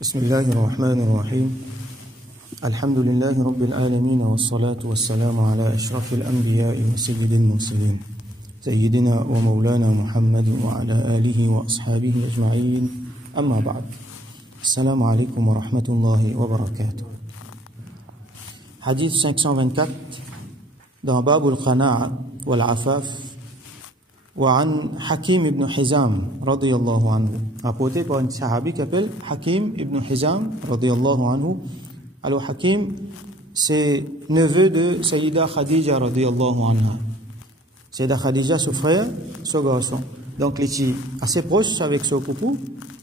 بسم الله الرحمن الرحيم الحمد لله رب العالمين والصلاة والسلام على أشرف الأنبياء وسيد المرسلين سيدنا ومولانا محمد وعلى آله وأصحابه أجمعين أما بعد السلام عليكم ورحمة الله وبركاته حديث 524 dans باب القناعة والعفاف وعن حكيم ibn Hizam radiyallahu anhu, rapporté par un sahabi qui s'appelle Hakim ibn Hizam radiyallahu anhu. Alors Hakim, c'est neveu de Sayyida Khadija radiyallahu anha. Sayyida Khadija, son frère, son garçon. Donc il est assez proche avec son poupou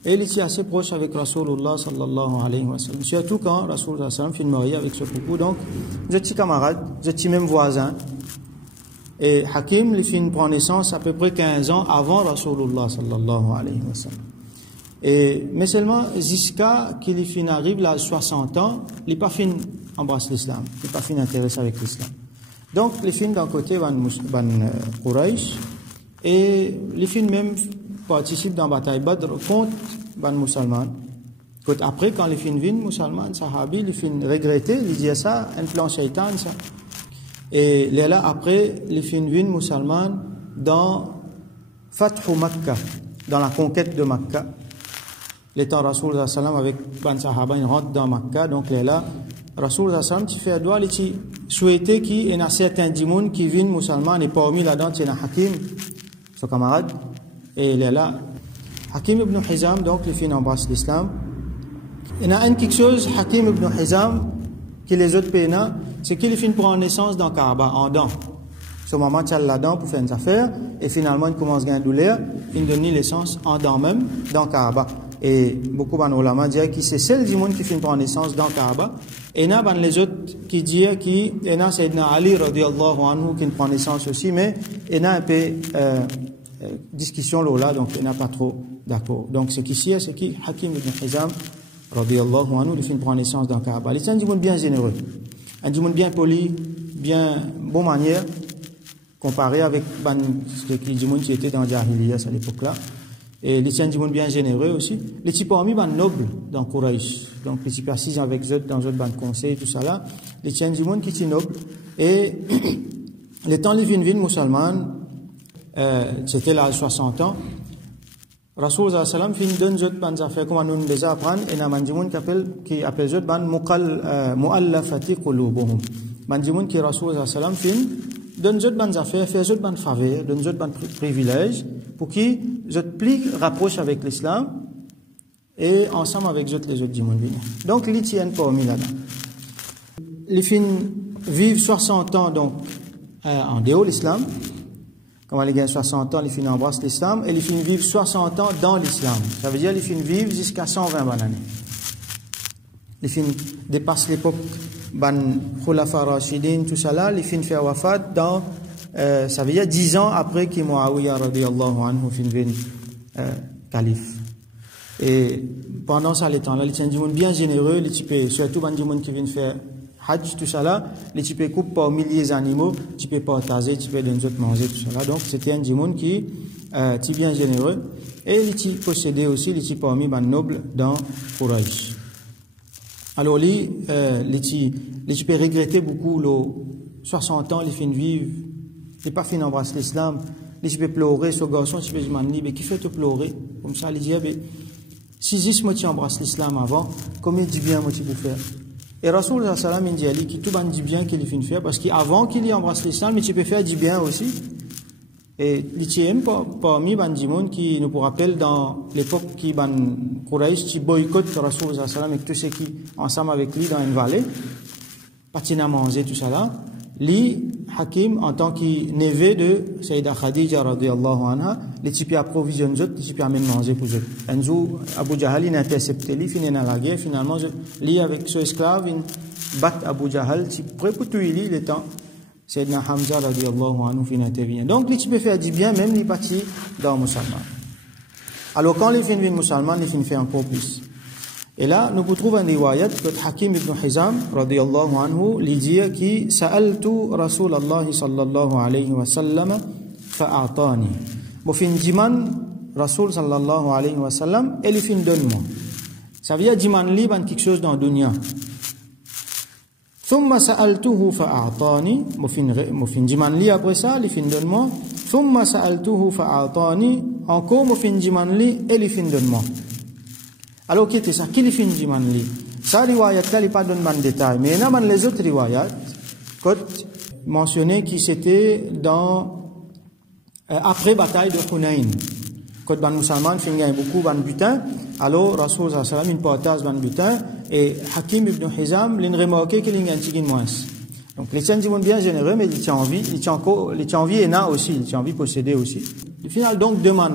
et il est assez proche avec Rasulullah sallallahu alayhi wa sallam. Surtout quand Rasulullah sallallahu alayhi wa sallam finit marié avec son poupou. Donc, vous êtes camarades, vous êtes même voisins. Et Hakim, il finit prendre naissance à peu près 15 ans avant Rasulullah sallallahu alayhi wa sallam. Mais seulement jusqu'à qu'il finit arrive à 60 ans, il n'est pas fini embrasse l'islam, il n'est pas fini intéressé avec l'islam. Donc, il finit d'un côté ban Quraysh et il finit même participe dans la bataille Badr contre ban musulman. Après, quand il finit vin musulman, sahabi, il finit regretter, il dit ça, un plan shaitan, ça. Et là, après, les finvins musulmans dans Fathu Makkah, dans la conquête de Makkah. L'étant Rasulullah sallam avec Ban Sahaba, il rentre dans Makkah. Donc là, Rasulullah sallam, qui fait doigt, il souhaitait qu'il y ait un certain dimoun qui vienne musulman et parmi là-dedans, il y a Hakim, son camarade. Et là, Hakim ibn Hizam, donc, les filles embrassent l'islam. Il y a quelque chose, Hakim ibn Hizam, qui les autres pays, c'est qu'il finit prendre naissance dans Kaaba, en dents. Ce moment, il y a la dent pour faire une affaire, et finalement, il commence à gagner douleur, il donne naissance en dents même, dans Kaaba. Et beaucoup de ulama disent que c'est celle du monde qui finit prendre naissance dans Kaaba, et il y a les autres qui disent qu'il y a Sayyidina Ali, radiyallahu anhu, qui prend naissance aussi, mais il y a un peu discussion là, donc il n'y a pas trop d'accord. Donc, ce qu'ici, c'est qui Hakim ibn Hizam, radiyallahu anhu, il finit prendre naissance dans Kaaba. Il est un monde bien généreux. Un monde bien poli, bien bonne manière, comparé avec les monde qui étaient dans Jahiliyas à l'époque-là. Et les tiens du monde bien généreux aussi. Les types parmi ban nobles dans Quraysh. Donc les types assis avec eux dans d'autres ban conseil tout ça là. Les tiens du monde qui étaient nobles. Et les temps les vignes musulmanes, c'était là à 60 ans. Rasulullah sallam fin donne zot ban affaires comme nous les apprendre et na mandimoun qui appelle zot ban muallafati qulubuhum mandimoun qui Rasulullah sallam fin donne zot ban affaires fait zot ban faveur donne zot ban privilège pour qui zot plus rapproche avec l'islam et ensemble avec zot les autres dimoun. Donc li tiennent parmi là-dedans. Les fin vivent 60 ans donc en dehors de l'islam. Comme il a 60 ans, les filles embrassent l'islam, et les filles vivent 60 ans dans l'islam. Ça veut dire les filles vivent jusqu'à 120 années. Les filles dépassent l'époque ban Khulafa Rashidin, tout ça là, les filles font wafat dans, ça veut dire 10 ans après que Muawiyah radiyallahu anhu fin venu calife. Et pendant ça, les temps là, les tiens du monde bien généreux, les types, surtout ban du monde qui viennent faire Hajj, tout ça là, les types coupent par milliers d'animaux, tu peux partager, tu peux donner autres manger, tout ça là. Donc c'était un djimoun qui est bien généreux. Et les types possédaient aussi les types parmi les nobles dans Quraysh. Alors les types regrettaient beaucoup les 60 ans, les fins de vivre, les pas fin d'embrasser l'islam, les types pleurer, ce garçon, tu peux demander, mais qui fait te pleurer? Comme ça, les disaient, si juste moi tu embrasses l'islam avant, combien de bien moi tu peux faire? Et Rasulullah sallam il dit qui tout dit bien qu'il finit faire parce qu'avant qu'il y embrasse l'islam mais tu peux faire du bien aussi. Et l'itième parmi bandimoun qui nous rappelle dans l'époque qui ban Quraysh qui boycotte Rasulullah sallam et tous ceux qui ensemble avec lui dans une vallée patin à manger tout ça là. Li Hakim en tant que neveu de Sayyida Khadija radiyallahu anha, les types approvisionne eux, les types amènent manger pour eux. Un jour, Abu Jahal il intercepté lui, finit dans la guerre, finalement, lui avec son esclave, il bat Abu Jahal, type prêt pour tuer lui, le temps. Sayyidina Hamza radiyallahu anhu finit intervenir. Donc, les types fait du bien, même les partis dans le musulman. Alors, quand les fins viennent musulmans, les fins fait encore plus. Et là, nous trouvons un riwayat que Hakim ibn Hizam, radiyallahu anhu, lui dit qui sa'altu Rasulallah sallallahu alayhi wa sallam fa'atani. Bon, fin diman, Rasul sallallahu alayhi wa sallam, et il fin donne-moi. Ça veut dire Jimanli ban quelque chose dans le dunya. Thumma sa'altuhu fa'a'tani, mufin Jimanli après ça, il fin donne-moi. Thumma sa'altuhu fa'a'tani, encore mufin Jimanli et il fin donne-moi. Alors qui était ça? Qui il fin Jimanli? Ça riwayat là, il pas donne ban détail, mais il y a les autres riwayat, quand mentionné qui c'était dans après bataille de Hunayn. Quand Banu Salman fait gagner beaucoup de butin, alors Rasoul sallallahu alayhi wa sallam il partage ban butin et Hakim ibn Hizam l'a remarqué qu'il y a un petit moins. Donc les gens sont bien généreux, mais ils ont envie, ils ont envie et n'a aussi, ils ont envie de posséder aussi. Le final donc demande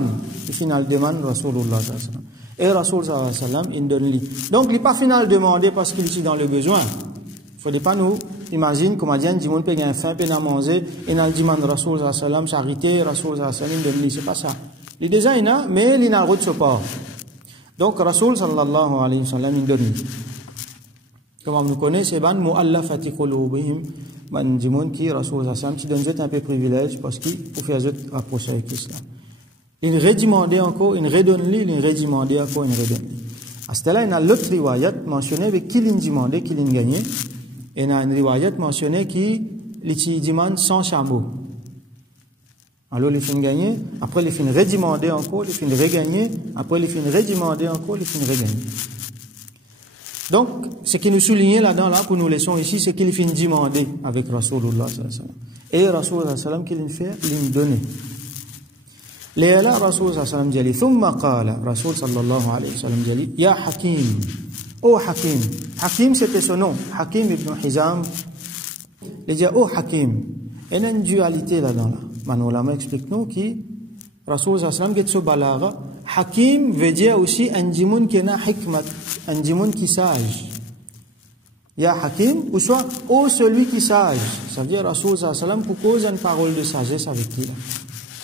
Rasoulullah sallallahu alayhi wa sallam. Et Rasoul sallallahu alayhi wa sallam il donne lui. Donc il n'est pas final demandé parce qu'il est dans le besoin. Il ne faudrait pas nous imaginer comment dire, du monde peut gagner faim, peut manger, et dans le demande Rasoul sallallahu alayhi wa sallam, charité, Rasoul sallallahu alayhi wa sallam donne lui, c'est pas ça. Les designs, mais il n'a pas de support. Donc, Rasoul sallallahu alayhi wa sallam, il donne. Comme on nous connaît, c'est ban mu'allafati qulubihim, ban du monde qui, Rasoul sallallahu alayhi wa sallam, qui donne un peu de privilège parce qu'il faut faire autres rapprocher avec l'islam. Il redimandait encore, il redonne, il redimandait encore, il redonne. À ce là il y a l'autre riwayat mentionné avec qui il demandait, qui il gagnait. Et il y a une riwayat mentionné qui, il demande sans chameau. Alors, les fins gagner, après les fins redemander encore, les fins regagner, après les fins redemander encore, les fins regagner. Donc, ce qui nous souligne là-dedans, là, pour nous laissons ici, c'est qu'il fin demander avec Rasulullah sallallahu alayhi wa sallam. Et Rasulullah sallallahu alayhi wa sallam, qu'il fait, il donne. Les là, Rasulullah sallallahu alayhi wa sallam, thumma qala, Rasul sallallahu alayhi wa sallam, dit, Ya Hakim, oh Hakim. Hakim, c'était son nom. Hakim ibn Hizam. Il dit, oh Hakim. Il y a une dualité là-dedans, là. Manolama explique-nous qui Rasoul sallallahu alayhi wa sallam Hakim veut dire aussi un djimoun qui a hikmat, un djimoun qui sage. Ya Hakim, ou soit oh celui qui sage. Ça veut dire Rasoul sallallahu alayhi wa sallam pour cause une parole de sagesse avec lui là.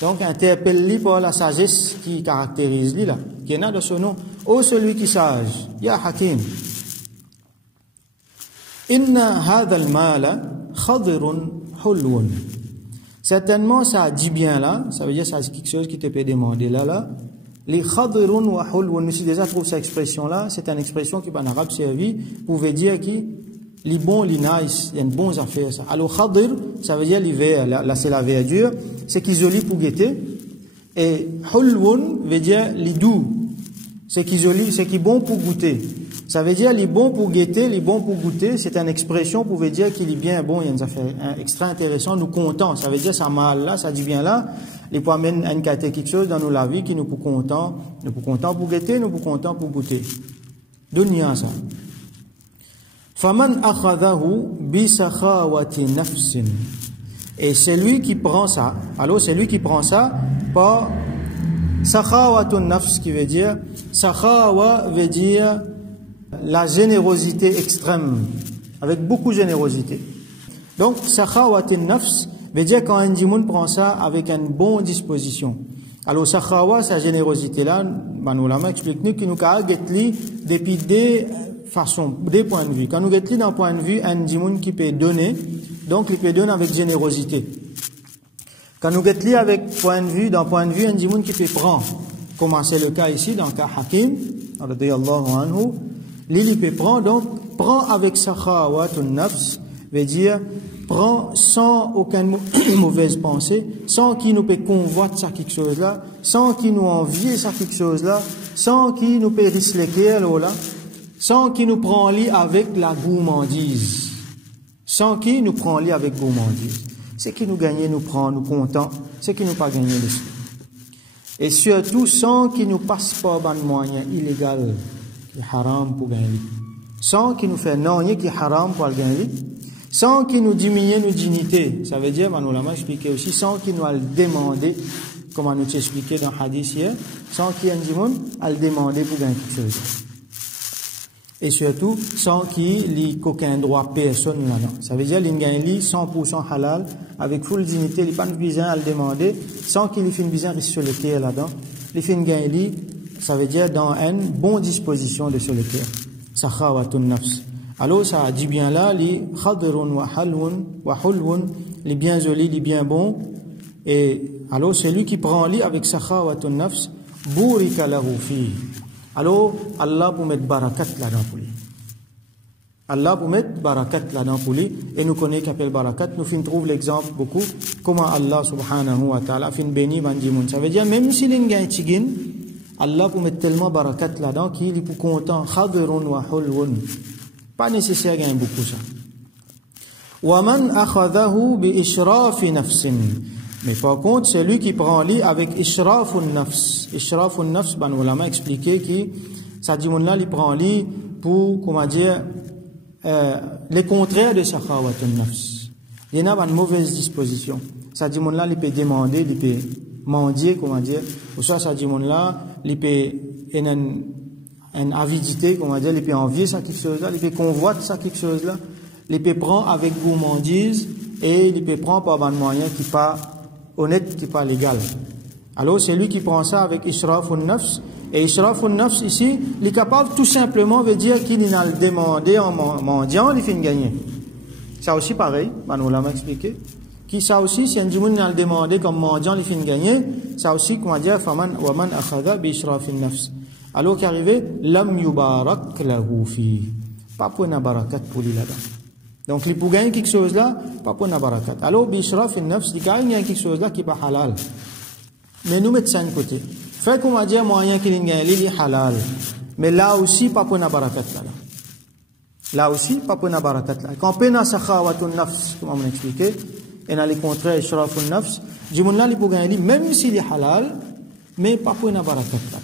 Donc interpelle-lui par la sagesse qui caractérise lui là, qui est là de son nom. Oh celui qui sage. Ya Hakim. Inna hadha al-mala khadirun hulwun. Certainement, ça dit bien là, ça veut dire ça c'est quelque chose qui te peut demander là. Les khadirun wa hulwun, si déjà trouve cette expression-là, c'est une expression qui en arabe servie, pouvait dire qui, les bons, les nice, il y a une bonne affaire ça. Alors khadir, ça veut dire les verts, là c'est la verdure, c'est qui joli pour guetter, et hulwun veut dire les doux, c'est qui joli, c'est qui bon pour goûter. Ça veut dire les bons pour guetter, les bons pour goûter, c'est une expression pour dire qu'il est bien bon, il y a une affaire extra intéressant, nous comptons. Ça veut dire ça mal là, ça dit bien là, les pour amener à quelque chose dans nos vie qui nous pour content pour guetter, nous pour content pour goûter. Dunya ça. Faman akhadahu bi sakhawati nafsin. Et c'est lui qui prend ça. Alors c'est lui qui prend ça par sakhawatun nafs qui veut dire sakhawa veut dire la générosité extrême, avec beaucoup de générosité. Donc, sakhawatin nafs veut dire quand un djimoun prend ça avec une bonne disposition. Alors, sakhawa, sa générosité-là, Manolama explique-nous qu'il nous a guetli depuis des façons, des points de vue. Quand nous guetli d'un point de vue, un djimoun qui peut donner, donc il peut donner avec générosité. Quand nous guetli avec point de vue, d'un point de vue, un djimoun qui peut prendre, comme c'est le cas ici, dans le cas Hakim, radiyallahu anhu, l'île peut prendre, donc, prend avec sakhawatun nafs, veut dire, prend sans aucune mauvaise pensée, sans qu'il nous peut convoiter ça quelque chose là, sans qu'il nous envie ça quelque chose là, sans qu'il nous peut risquer là, sans qu'il nous prend lit avec la gourmandise, sans qu'il nous prend lit avec gourmandise. C'est qui nous gagne, nous prend, nous content, c'est qui nous pas gagné dessus. Et surtout, sans qu'il nous passe pas un moyen illégal, qui est haram pour gagner. Sans qu'il nous fait non, qui est haram pour gagner. Sans qu'il nous diminue nos dignités. Ça veut dire, Manolama expliqué aussi, sans qu'il nous a le demander, comme on nous expliqué dans le hadith hier, sans qu'il y ait un djimoun à le demander pour gagner quelque chose. Et surtout, sans qu'il n'y ait aucun droit personne là-dedans. Ça veut dire, qu'il gagne 100% halal, avec full dignité, il n'y a pas de besoin à le demander, sans qu'il ait fait une besoin de sur le cœur là-dedans. Il fait une gagne, ça veut dire dans une bonne disposition de sur le cœur. Sakhawatun nafs. Alors, ça dit bien là, les khadirun wa hulwun, les bien jolis, les bien bons. Et alors, celui qui prend lit avec sakhawatun nafs, burika lahu fi. Alors, Allah pour mettre barakat là-dedans pour lui. Allah pour mettre barakat là-dedans pour lui. Et nous connaissons qu'appelle barakat. Nous fin trouve l'exemple beaucoup. Comment Allah subhanahu wa ta'ala fin béni bandimoun. Ça veut dire, même si l'on gagne tigin, Allah pour mettre tellement barakat là-dedans qu'il est pour content. Khadirun wa hulwun. Pas nécessaire de gagner beaucoup ça. وَمَنْ أَخَذَهُ بِإِشْرَافِ نَفْسٍ. Mais par contre, c'est lui qui prend lit avec Ishrafun Nafs. Ishrafun Nafs, ben, on l'a expliqué que ça dit mon là, il prend lit pour, comment dire, les contraires de Sakhawatun Nafs. Il y en a une mauvaise disposition. Ça dit mon là, il peut demander, il peut mendier, comment dire, ou soit ça dit mon là, il peut une avidité, comment dire, il peut envier ça quelque chose là, il peut convoiter ça quelque chose là. Il peut prendre avec gourmandise et il peut prendre par un moyen qui n'est pas honnête, qui n'est pas légal. Alors c'est lui qui prend ça avec Ishrafun Nafs. Et Ishrafun Nafs ici, il est capable tout simplement de dire qu'il n'a le demandé en mendiant, il finit gagner. Ça aussi pareil, on l'a expliqué. Qui ça aussi, si un jour il a le demandé comme mendiant, il finit gagner, ça aussi, comment dire, faman wa man akhadha bi Ishrafin Nafs. Alors qu'arrivé, lam yubarak lahu fi. Pas pour une barakat pour lui là-dedans. Donc, il pour gagner quelque chose là, pas pour une barakat. Alors, bishraf in nafs, il gagne quelque chose là qui n'est pas halal. Mais nous mettons ça de côté. Fait qu'on va dire moyen qu'il gagne, il est halal. Mais là aussi, pas pour une barakat là. Là aussi, pas pour une barakat là. Quand on a sakhawatun nafs, comme on m'a expliqué, et on a les contraires, ishrafun nafs, jimoun là, il pour gagner, même s'il est halal, mais pas pour une barakat là.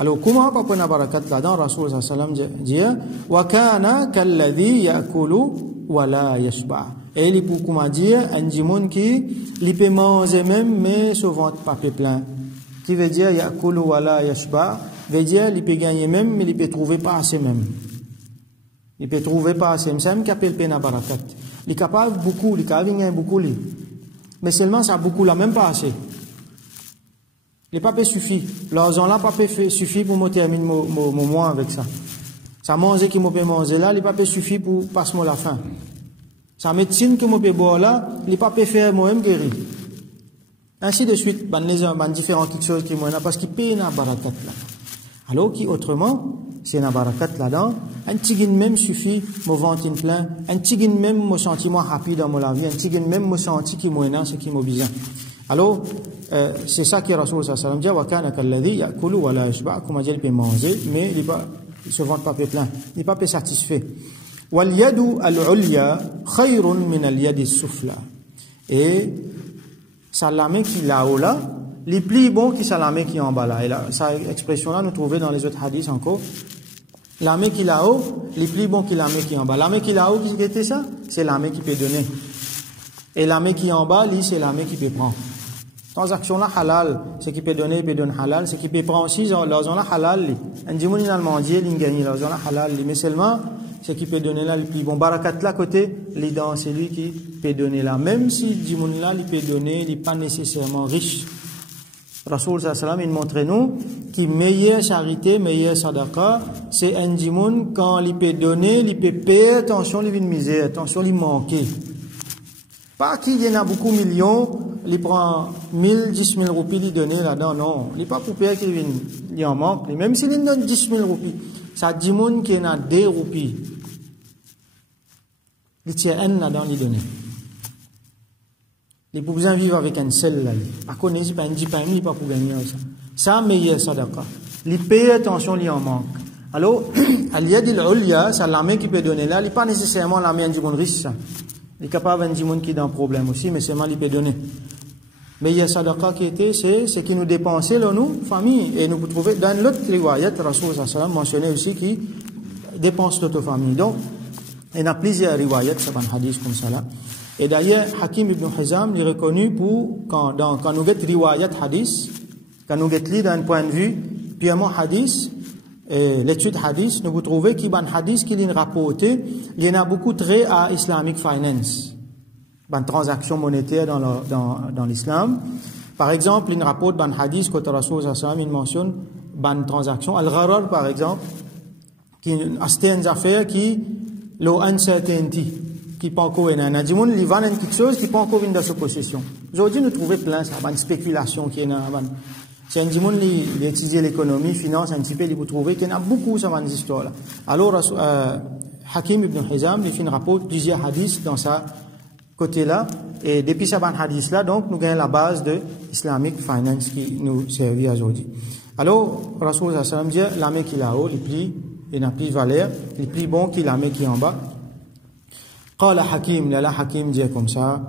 Alors, comment pas pour une barakat là-dedans, Rasul sallam dit, wa kana kalladhi ya'kulu wa la yashba. Et il peut, comment dire, un djimoun qui, il peut manger même, mais ce ventre pas plein. Qui veut dire, ya'kulu wa la yashba, veut dire, il peut gagner même, mais il peut trouver pas assez même. Il peut trouver pas assez même, c'est même qu'appelle pena barakat. Il est capable beaucoup, il est capable de gagner beaucoup, mais seulement ça beaucoup là, même pas assez. Les papiers suffit. L'argent là, papier suffit pour me terminer mon mois avec ça. Ça manger qui me peut manger là, les papiers suffit pour passer la faim. Ça médecine que me peut boire là, les papiers faire moi-même guérir. Ainsi de suite, les différentes choses qui m'ont parce qu'il paye na barakat là. Alors qui autrement, c'est na barakat là-dedans, un petit même suffit, me ventre plein, un petit même me sentiment rapide dans mon vie, un petit même me senti qui m'énerve, ce qui m'a besoin. Alors, c'est ça que Rasul sallam dit, wa kana kalladhi ya'kulu wa la yashba, comment dire, il peut manger, mais il se vante pas plein, il n'est pas satisfait. Wal yadu al-ulya khayrun min al-yadi as-sufla. Et ça la main qui là-haut là, les plus bon qui ça la main qui en bas là. Et là, cette expression là nous trouvons dans les autres hadiths encore. La main qui là-haut, les plus bon qui la main qui en bas. La main qui là-haut, qui était ça? C'est la main qui peut donner. Et la main qui en bas, lui, c'est la main qui peut prendre. Transaction là halal, ce qui peut donner halal, ce qui peut prendre aussi, l'argent là halal, un dimoun il a mendié, il gagne l'argent là halal, mais seulement ce qui peut donner là, le plus bon barakat là côté, les dents, c'est lui qui peut donner là, même si dimoun là, il peut donner, il n'est pas nécessairement riche. Rasoul sallam il montre nous que meilleure charité, meilleure sadaqa, c'est un dimoun quand il peut donner, il peut payer, attention, il vient de misère, attention, il manque. Pas qu'il y en a beaucoup de millions, il prend 1000, 10 000 roupies, il donne là-dedans, non. Il n'est pas pour payer qu'il en manque. Même s'il donne 10 000 roupies, ça dit monde qui en a 2 roupies. Il tient un là-dedans, il donne. Il peut besoin vivre avec un seul là. Par contre, il n'y a pas un dipin, il n'est pas pour gagner ça. Ça, meilleur sadaqa. Il paye, attention, il en manque. Alors, al-yad al-ulya, c'est la main qui peut donner là, il n'est pas nécessairement la main du monde riche, ça. Il est capable de dire qu'il y a un problème aussi, mais c'est mal, il peut donner. Mais il y a sadaqa qui était, c'est ce qui nous dépensait, là, nous, famille. Et nous pouvons trouver dans l'autre riwayat, Rasul sallam mentionné aussi qui dépense notre famille. Donc, il y a plusieurs riwayats, c'est un hadith comme ça là. Et d'ailleurs, Hakim ibn Hizam est reconnu pour, quand nous avons riwayat hadith, quand nous avons d'un point de vue purement hadith, l'étude hadith, nous vous trouvez qu'il y a un hadith qui est rapporté, il y en a beaucoup trait à Islamic Finance, une transaction monétaire dans l'islam. Par exemple, il rapporte un hadith que Rasul sallam il mentionne une transaction, al-gharar par exemple, qui est une affaire qui l'eau uncertainty, qui pas encore une année. Dis-moi, il vend quelque chose qui pas encore une de sa possession. Aujourd'hui, nous trouvons plein ça, une spéculation qui est C'est un dimon qui étudie l'économie, finance un petit peu, il vous trouvez qu'il y a beaucoup ça dans les histoires là. Alors Hakim ibn Hizam il fait un rapport plusieurs hadiths dans sa côté là et depuis ça ban hadith là donc nous gagnons la base de Islamic Finance qui nous servit aujourd'hui. Alors Rasoul sallallahu alayhi wa sallam dit la main qui est là-haut, il n'a plus valeur, il est plus bon que la main qui est en bas. قال حكيم لا حكيم dit comme ça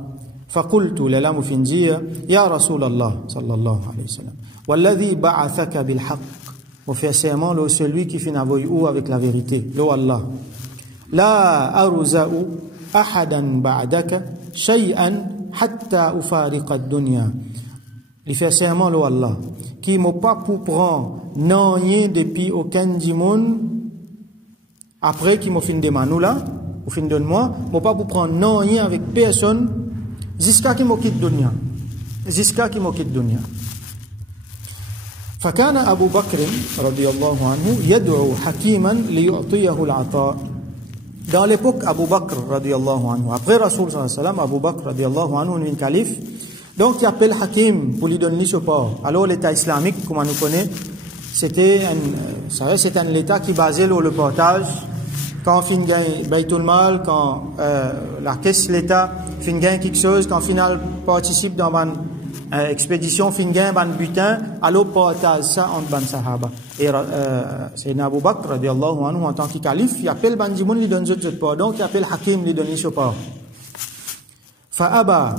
فقلت لا مفنجي يا رسول الله صلى الله عليه وسلم والذي بعثك بالحق وفي serment le celui qui fait n'avoyer ou avec la vérité le Allah لا أرزأ أحدا بعدك شيئا حتى أفارق الدنيا il fait serment le Allah qui m'a pas pour prendre non rien depuis aucun dimon après qui m'a fin de manou là au fin de moi m'a pas pour prendre non rien avec personne jusqu'à qui m'a quitte dunya jusqu'à qui m'a quitte dunya. فكان أبو بكر رضي الله عنه يدعو حكيما ليعطيه العطاء. Dans l'époque Abu Bakr radiallahu anhu, après Rasoul sallallahu alayhi wa sallam, Abu Bakr radiallahu anhu est un calife, donc il appelle Hakim pour lui donner le support. Alors l'état islamique, comme on nous connaît, c'était un état qui basait sur le portage. Quand on finit gagne Baytul Mal, quand la caisse l'État finit gagne quelque chose, quand final participe dans une expédition, finit gagne un butin, alors portage ça entre ban sahaba. Et c'est Abu Bakr radiallahu anhu en tant que calife, il appelle ban dimoun, il donne ce support. Donc il appelle Hakim, il donne le support. Fa'aba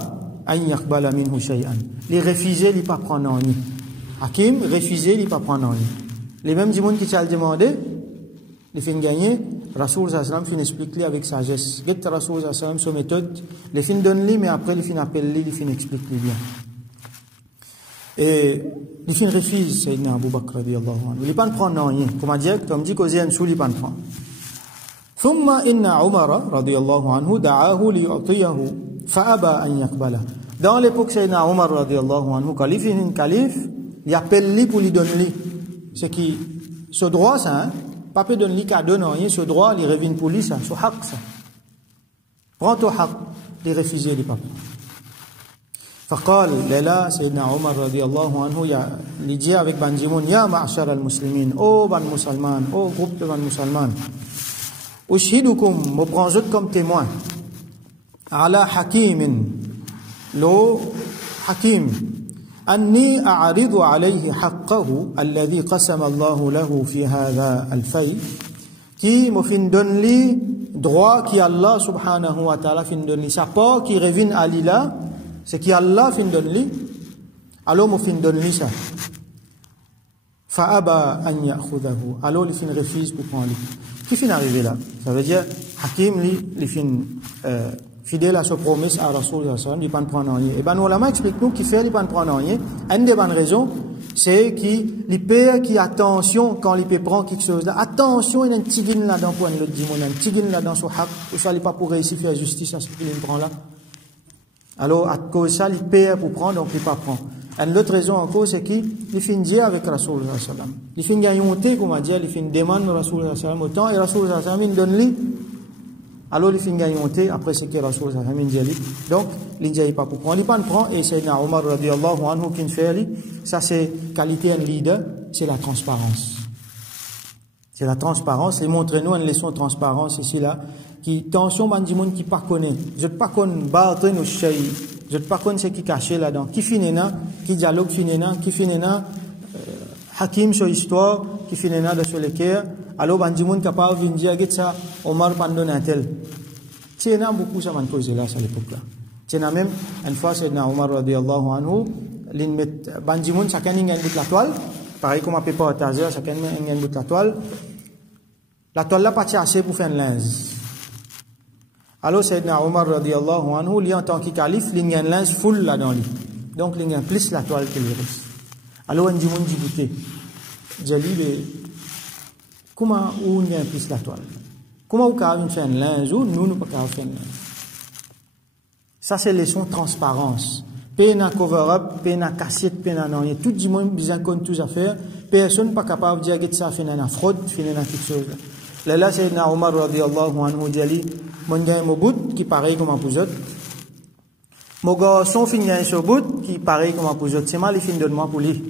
an yaqbala minhu shay'an. Les refusés, il pas prendre rien. Hakim refusé, il pas prendre rien. Les mêmes dimoun qui s'ont demandé, il fin gagner. Rasoul sallallahu alayhi wa sallam fin explique-lui avec sagesse. Get Rasoul sallallahu alayhi wa sallam sa méthode, les fin donne-lui, mais après les fin appelle-lui, les fin explique-lui bien. Et les fin refuse, Sayyidina Abu Bakr radiyallahu anhu. Il pas prendre rien. Comme dit qu'aux Yansou, il pas prendre. ثم إن عمر رضي الله عنه دعاه ليعطيه فأبى أن يقبله. Dans l'époque Sayyidina Omar radiyallahu anhu, quand il finit un calife, il appelle-lui pour lui donner. C'est qui, ce droit ça, hein? Pas peut donner cadeau, non, ce droit, il revient pour lui, ça, ce haq, ça. Prends ton haq, il refuse, il pas. فقال للا سيدنا عمر رضي الله عنه يا اللي dit avec ban dimoun ya ma'shar al-muslimin oh ban musulman oh groupe de ban musulman ushidukum me prends comme témoin ala hakim lo hakim أني أعرض عليه حقه الذي قسم الله له في هذا الفيء qui me fin donne li droit qui Allah subhanahu wa ta'ala fin donne li sa part qui revient à lui là c'est qui Allah fin donne li alors me fin donne li ça فأبى أن يأخذه alors il fin refuse pour prendre lui qui fin arrivé là ça veut dire Hakim li fin fidèle à sa promesse à Rasoul sallallahu alayhi wa sallam, il ne peut pas prendre rien. Et ben, nous, l'ama explique nous qu'il fait, il ne peut pas prendre rien. Une des bonnes raisons, c'est qu'il paie, qui attention, quand il peut prendre quelque chose là, attention, il y a un petit guin là-dedans pour le dimon, un petit guin là-dedans sur haq, ou ça, il n'est pas pour réussir à faire justice à ce qu'il prend là. Alors, à cause de ça, il paie pour prendre, donc il ne peut pas prendre. Une autre raison encore, c'est qu'il finit dire avec Rasoul sallallahu alayhi wa sallam. Il finit gagner, comme on dit, il finit demander Rasoul sallallahu alayhi wa sallam autant, et Rasoul sallallahu alayhi wa sallam, il donne lui. Alors, il finit gagner, après ce que Rasoul sallallahu alayhi wa sallam dit. Donc, il ne dit pas pour prendre. Il ne prend, et c'est Omar radiallahu anhu qui fait, ça c'est qualité d'un leader, c'est la transparence. C'est la transparence, et montrez-nous une leçon de transparence ici là, qui, tension, bandimoun qui pas connaît. Je ne pas connais, battre nos chéris. Je ne pas connais ce qui est caché là-dedans. Qui finit là, qui dialogue finit là, qui finit là, Hakim sur l'histoire, qui finit là sur les cœurs. Alors, bandimoun capable de dire, que ça, Omar pardonne un tel. C'est beaucoup ça m'a posé là, à l'époque là. C'est même, une fois, c'est Omar radiallahu anhu, bandimoun, chacun y a une bout de la toile. Pareil comme on peut partager, chacun y a une bout de la toile. La toile là, pas assez pour faire un linge. Alors, Sayyidina Omar radiallahu anhu, lui en tant que calife, il y a un linge full là dans lui. Donc, il y a plus la toile que le reste. Alors, on dit, on dit, goûter. J'ai dit, comment on y a plus la toile? Comment on peut faire un linge ou nous ne pouvons pas faire un linge? Ça, c'est leçon de transparence. Pena cover-up, pena cassette, pena non. Tout le monde besoin de tout à faire. Personne n'est pas capable de dire que ça fait une fraude, fait une quelque chose. Là, c'est Omar radiallahu anhu dit, mon gars, mon bout, qui pareil comme un pouzote. Mon garçon finit un bout, qui pareil comme un pouzote. C'est mal, il finit de moi pour lui.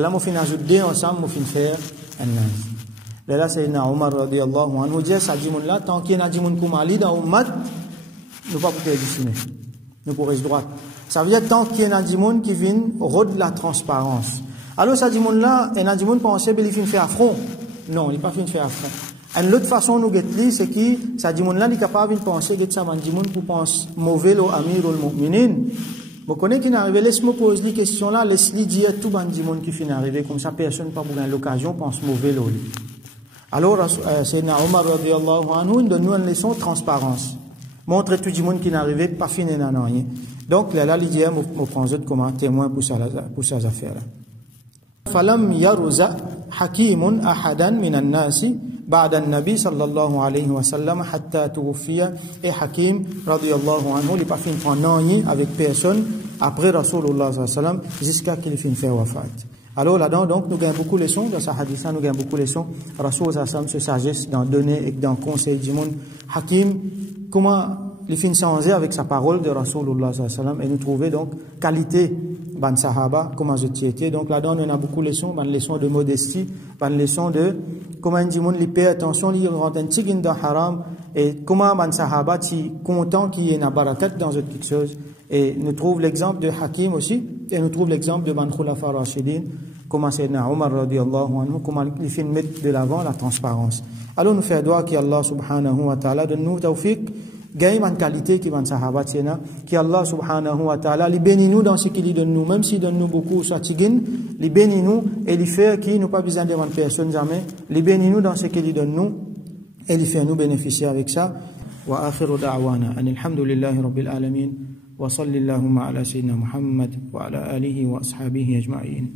Là, nous finissons ajouter ensemble, nous finissons faire un naz. Là, c'est Omar radiyallahu anhu dit, ça dit là, tant qu'il y a des gens qui mali dans Ummat, nous pas pour dessiner. Nous pourrons droite. Ça veut dire tant qu'il y a des gens qui viennent rôde la transparence. Alors, ça dit là, il y a des gens qui pensent qu'il finit faire affront. Non, il n'est pas fini de faire affront. Une autre façon nous guetter, c'est que ça dit là, il est capable de penser que ça dit pour penser mauvais au amir ou le mu'minin. Vous connaissez qui n'arrive, laisse-moi poser les questions là, laisse-les dire tout le monde qui finit d'arriver, comme ça personne n'a pas l'occasion pense mauvais au lui. Alors, c'est Omar radiyallahu anhu, donne-nous une leçon de transparence. Montre tout le monde qui n'arrive pas fini dans rien. Donc, là, il dit, je prends comme témoin pour ces affaires-là. فلم يرزق حكيم أحدا من الناس بعد النبي صلى الله عليه وسلم حتى توفي et Hakim radiyallahu anhu il pas fin prendre avec personne après Rasulullah sallallahu alayhi wa sallam jusqu'à qu'il fin faire wafat. Alors là-dedans donc nous gagnons beaucoup de leçons dans ce hadith, nous gagnons beaucoup de leçons. Rasul sallallahu alayhi wa sallam se sagesse dans donner et dans conseil du monde. Hakim comment il finit changer avec sa parole de Rasulullah sallallahu alayhi wa sallam et nous trouver donc qualité ban sahaba comment je étais. Donc là-dedans on a beaucoup de leçons, ban leçon de modestie, ban leçon de comment du monde li paie attention, li rentre un tigin dans haram et comment ban sahaba ti content qu'il y ait une barakat dans quelque chose. Et nous trouve l'exemple de Hakim aussi et nous trouve l'exemple de ban khulafa rashidin comment Sayyidina Omar radiyallahu anhu comment il fait mettre de l'avant la transparence. Alors nous faisons doigt qu'Allah subhanahu wa ta'ala donne nous tawfiq gagne une qualité qui van sahaba tiena qui Allah subhanahu wa ta'ala li bénit nous dans ce qu'il donne nous même s'il donne nous beaucoup ça tigin li bénit nous et li fait qui nous pas besoin de demander personne jamais li bénit nous dans ce qu'il donne nous et li fait nous bénéficier avec ça wa akhiru da'wana alhamdulillahi rabbil alamin wa sallallahu ala sayyidina Muhammad wa ala alihi wa ashabihi ajma'in.